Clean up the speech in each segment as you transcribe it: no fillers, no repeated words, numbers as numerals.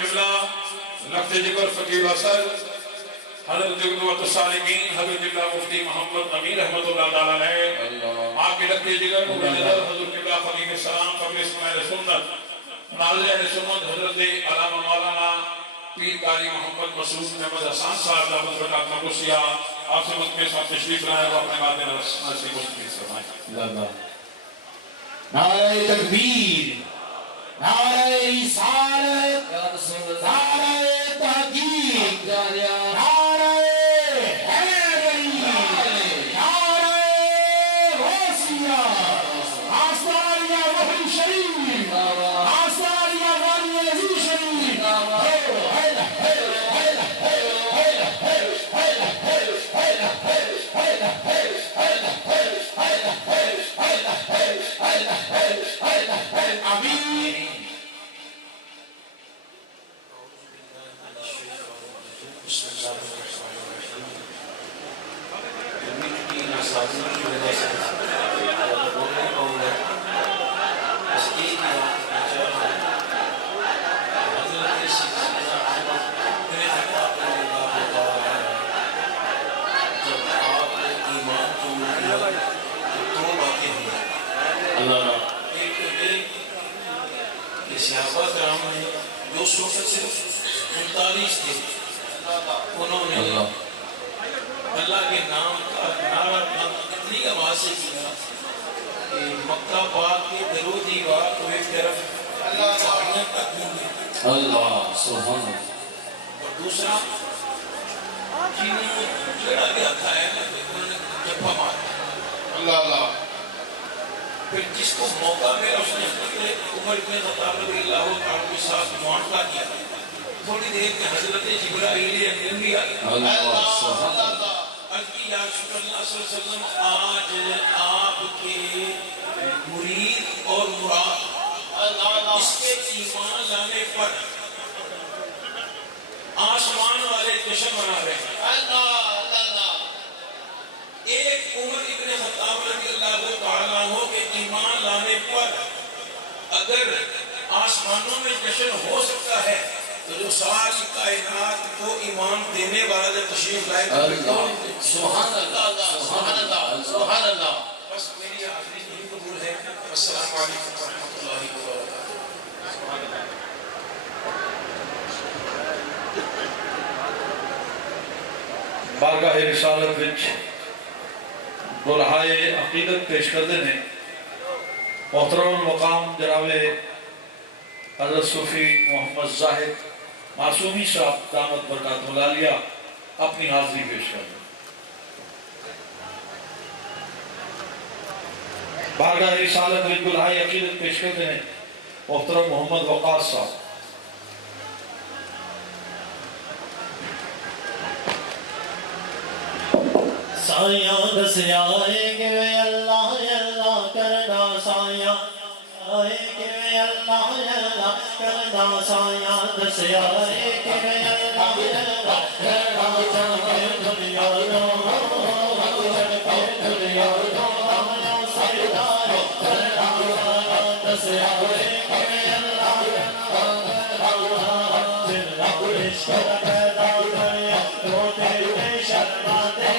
किबला लफ्ज़ जिक्र फकीर असर हज़रत जुगनुवत सालिकीन हज़रत किबला मुफ्ती मोहम्मद नबी रहमतुल्लाह ताला अलैह आपके लफ्ज़ जिक्र नूर नज़र हज़रत किबला खलील सलाम कब्र इस्माइल सुन्नत नाज़िर सुन्नत हज़रत अल्लामा मौलाना पीर कारी मोहम्मद मसूद अहमद हसन साहब का बरकत नकुसिया आपसे मुझके साथ तशरीफ लाए और अपने बातें नसीब मुश्किल फरमाएं। नारे तकबीर, नारे रिसालत, नारे तहकीक, नारे हैदरी, नारे गौसिया, आस्तानिया वहई शरीफ, आस्तानिया वाली अजीज शरीफ, जो सिर्फ 39 थे उन्होंने अल्लाह के नाम का नारा इतनी आवाज से किया कि मक्का पाक के दरूदी वार को एक तरफ पहाड़ियां तक गूंजे अल्लाह सुभान और दूसरा जिन्होंने जड़ा गया था उन्होंने जप्पा मारा अल्लाह अल्लाह फिर जिसको मौका मिला उसने उमर इब्न खत्ताब रज़ियल्लाहु अन्हु के साथ मुआहदा किया। थोड़ी देर में हजरत जिब्राइल अमीन भी आ गए। अल्लाह सुभान अर्ज़ की या रसूलल्लाह सल्लल्लाहु अलैहि वसल्लम आज आपके मुरीद और मुराद इसके ईमान लाने पर आसमान वाले जश्न मना रहे हैं। एक उमर इब्न खत्ताब रज़ियल्लाहु तआला अन्हु के ईमान लाने पर अगर आसमानों में जश्न हो सकता है तो जो सारी कायनात को ईमान देने वाला जब तशरीफ लाए सुभान अल्लाह सुभान अल्लाह सुभान अल्लाह। बस मेरी हाज़िरी नहीं कबूल है। अस्सलामु अलैकुम व रहमतुल्लाहि व बरकातहू। बारगाह रिसालत विच बुलहाए अकीदत पेश करते हैं मोहतरम मकाम जनाबे हज़रत सूफी मोहम्मद जाहिद मासूमी साहब दामत बरकातुहुल आलिया अपनी हाज़िरी पेश कर रहे हैं। बारगाह रिसालत विच बुलहाए अकीदत पेश करते हैं मोहतरम मोहम्मद वक़ास साहब। साया दस आएंगे अल्लाह अल्लाह करना साया आएंगे अल्लाह अल्लाह करना साया दस आएंगे अल्लाह अल्लाह करना चाहे दुनिया लो चढ़ के दुनिया लो सरदार करना दस आएंगे अल्लाह अल्लाह इश्क पैदा करे रोते शर्मा दे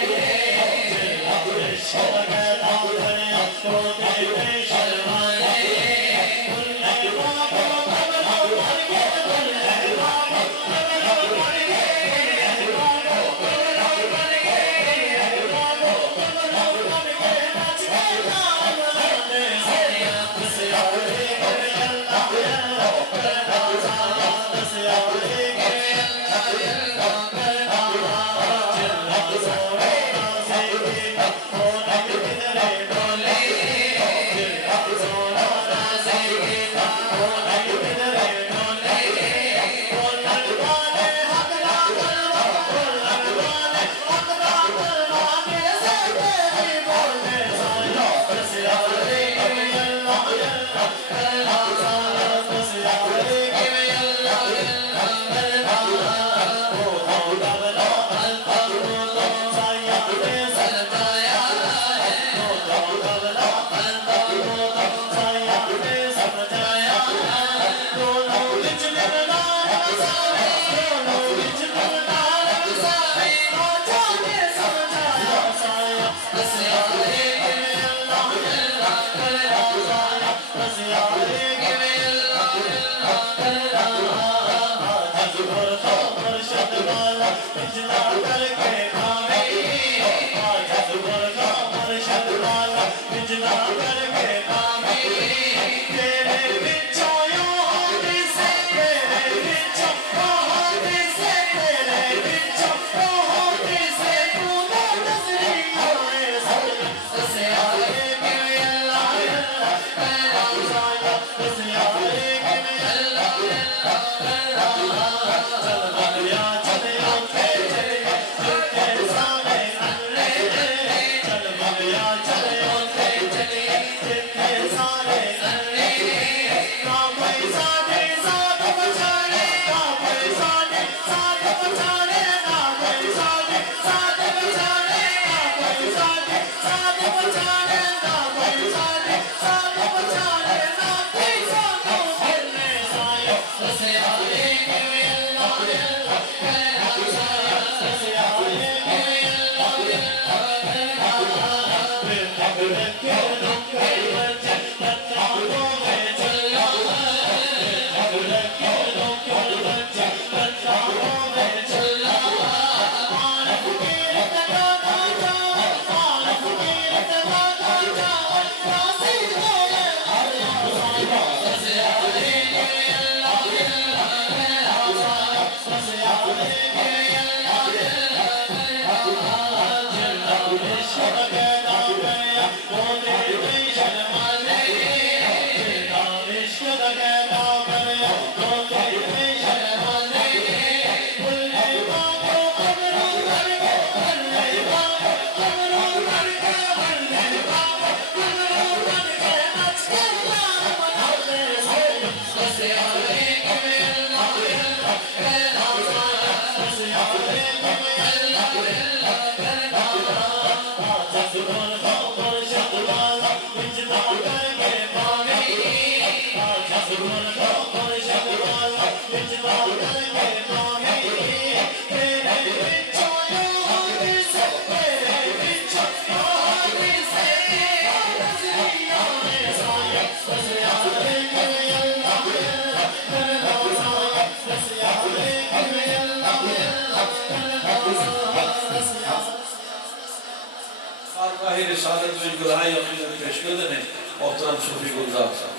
रिसालत में गुलाही अपनी पेश कर देने मोहतरम सूफी गुलजार साहब।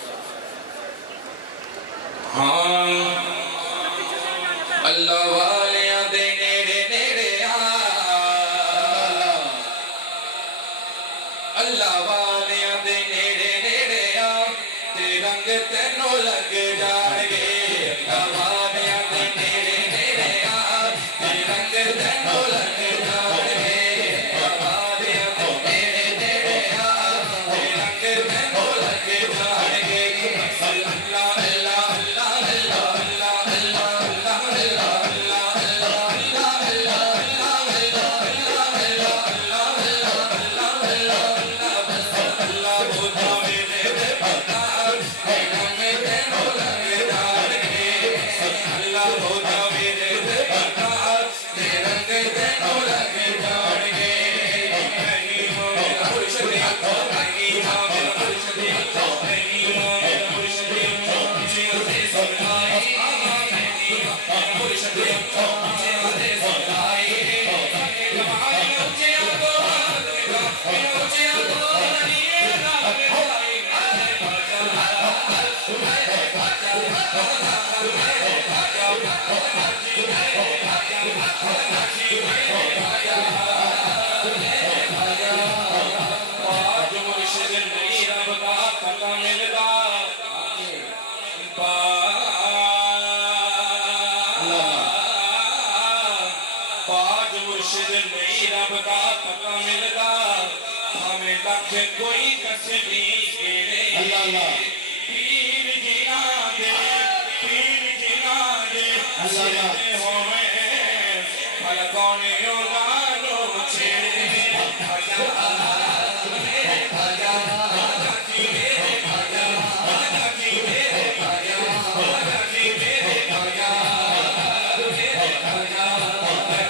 हाँ अल्लाह वालिया दे नेड़े नेड़े आ, अल्लाह वालिया दे नेड़े नेड़े आ, ते रंग तेनों लग जाएंगे। अल्लाह वालिया दे नेड़े नेड़े आ, ते रंग तेनों लग जाएंगे। कोई कसबी केड़े पीर जिना दे असले होवे फलकोने ओलानो छेड़े आजा मेरे आजा आजा जी मेरे आजा आजा जी मेरे आजा आजा जी मेरे आजा मेरे आजा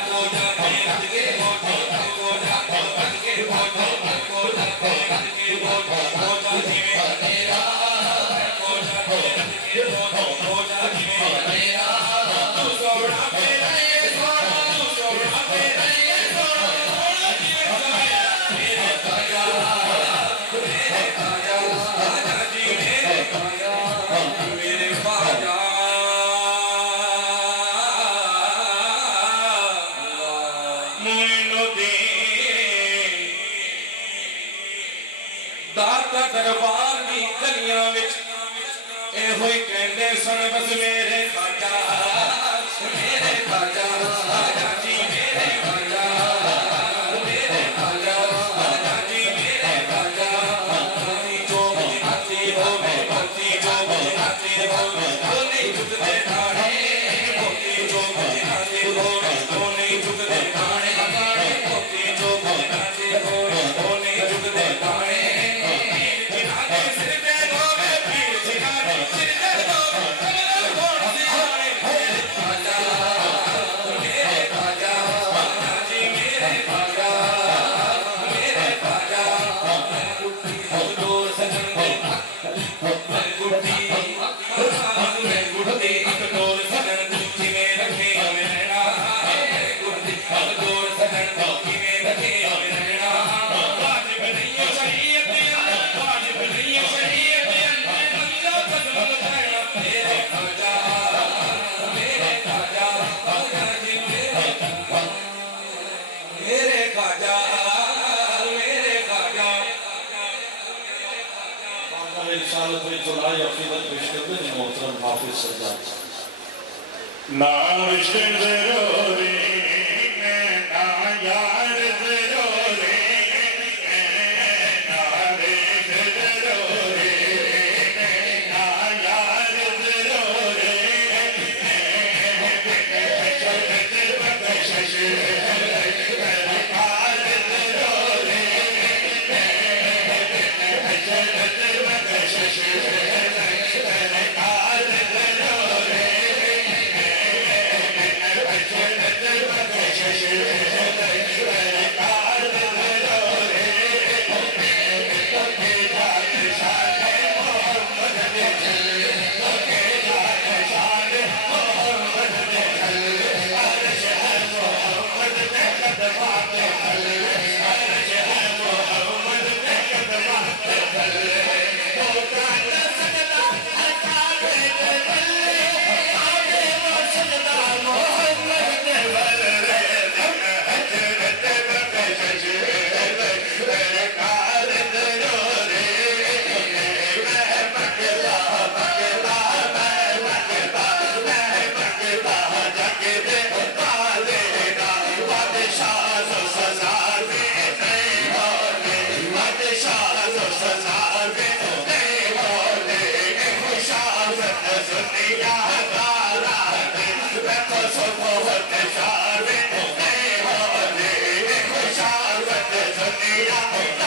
को जाने के हो को जाने के हो दा दरबार दी गलियां विच एहो ही कहंदे सन बस मेरे खाजा खाजा जी मेरे खाजा खाजा जी मेरे खाजा जो मुझे नाती होवे मोती जो मुझे नाती होवे वो नहीं झुकते ठाणे मोती जो मुझे नाती होवे वो नहीं झुकते ठाणे मोती जो मुझे नाती होवे वो नहीं झुकते ठाणे जिन्हां दे सिर ते होवे पीर जिन्हां दे सिर ते होवे कमर कोण सियाणे मेरे खाजा जी मेरे खाजा डोर सजन दे गुड्डी एक डोर सजन गुच्ची में रखे नैना गुड्डी डोर सजन गुच्ची में रखे नैना वाजिब नहीं है शरीयत वाजिब नहीं है शरीयत मंजा सजन कहना मेरे खाजा जी मेरे खाजा रिसालत में जुलाई अकीदत पेश करते हैं मोहतरम हाफिज सज्जाद नाम जरूरी ना यार जरूरी ना देश जरूरी ना यार जरूरी Yeah.